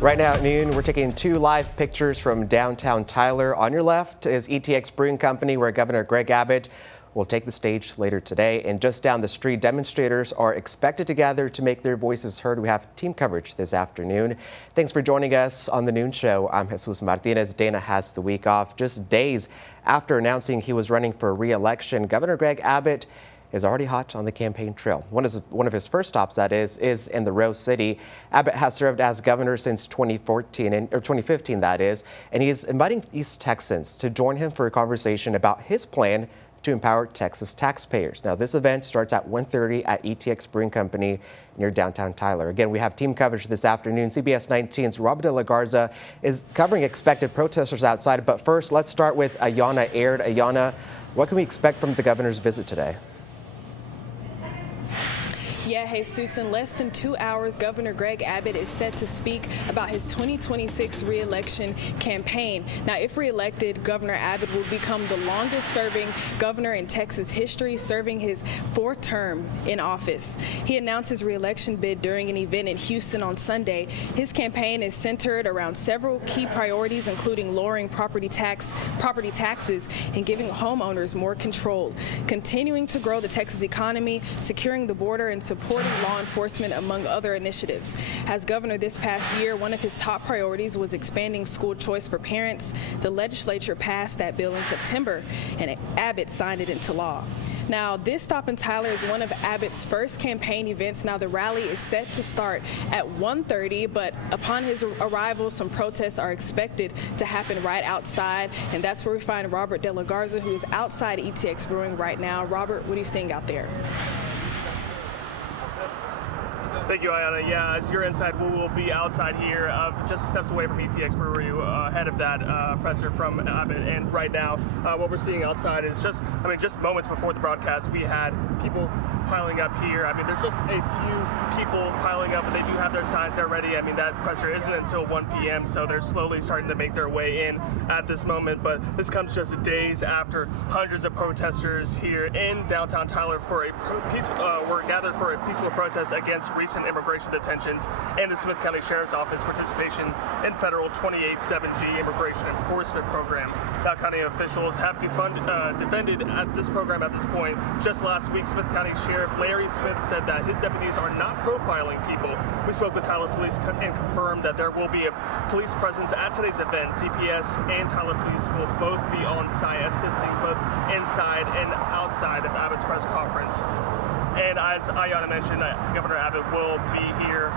Right now at noon, we're taking two live pictures from downtown Tyler. On your left is ETX Brewing Company, where Governor Greg Abbott will take the stage later today. And just down the street, demonstrators are expected to gather to make their voices heard. We have team coverage this afternoon. Thanks for joining us on the Noon Show. I'm Jesus Martinez. Dana has the week off. Just days after announcing he was running for re-election, Governor Greg Abbott is already hot on the campaign trail. One of his first stops, that is in the Rose City. Abbott has served as governor since 2015, that is, and he is inviting East Texans to join him for a conversation about his plan to empower Texas taxpayers. Now, this event starts at 1:30 at ETX Brewing Company near downtown Tyler. Again, we have team coverage this afternoon. CBS 19's Robert De La Garza is covering expected protesters outside. But first, let's start with Ayana Aird. Ayana, what can we expect from the governor's visit today? Yeah, Jesus, in less than 2 hours, Governor Greg Abbott is set to speak about his 2026 re-election campaign. Now, if re-elected, Governor Abbott will become the longest-serving governor in Texas history, serving his fourth term in office. He announced his re-election bid during an event in Houston on Sunday. His campaign is centered around several key priorities, including lowering property taxes and giving homeowners more control, continuing to grow the Texas economy, securing the border, and supporting law enforcement, among other initiatives. As governor this past year, one of his top priorities was expanding school choice for parents. The legislature passed that bill in September, and Abbott signed it into law. Now, this stop in Tyler is one of Abbott's first campaign events. Now, the rally is set to start at 1:30, but upon his arrival, some protests are expected to happen right outside, and that's where we find Robert De La Garza, who is outside ETX Brewing right now. Robert, what are you seeing out there? Thank you, Ayana. Yeah, as you're inside, we will be outside here, just steps away from ETX Brewery, ahead of that presser from Abbott. And right now, what we're seeing outside is just moments before the broadcast, we had people piling up here. I mean, there's just a few people piling up, and they do have their signs there ready. I mean, that presser isn't until 1 p.m., so they're slowly starting to make their way in at this moment. But this comes just days after hundreds of protesters here in downtown Tyler were gathered for a peaceful protest against recent immigration detentions and the Smith County Sheriff's Office participation in federal 28-7G immigration enforcement program. Now, county officials have defended at this program at this point. Just last week, Smith County Sheriff Larry Smith said that his deputies are not profiling people. We spoke with Tyler Police and confirmed that there will be a police presence at today's event. DPS and Tyler Police will both be on site, assisting both inside and outside of Abbott's press conference. And as Ayana mentioned, Governor Abbott will be here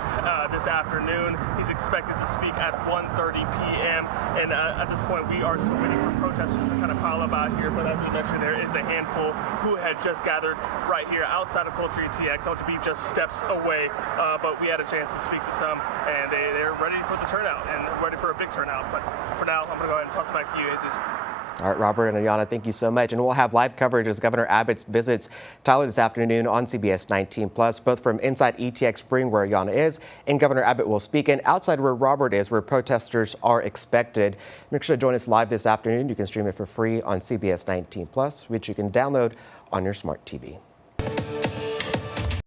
this afternoon. He's expected to speak at 1:30 p.m. And at this point, we are still waiting for protesters to kind of pile up out here. But as we mentioned, there is a handful who had just gathered right here outside of Culture ETX, which will be just steps away. But we had a chance to speak to some, and they're ready for the turnout and ready for a big turnout. But for now, I'm going to go ahead and toss it back to you, Jesus. All right, Robert and Ayana, thank you so much. And we'll have live coverage as Governor Abbott visits Tyler this afternoon on CBS 19+, both from inside ETX Brewing, where Ayana is, and Governor Abbott will speak, and outside where Robert is, where protesters are expected. Make sure to join us live this afternoon. You can stream it for free on CBS 19+, which you can download on your smart TV.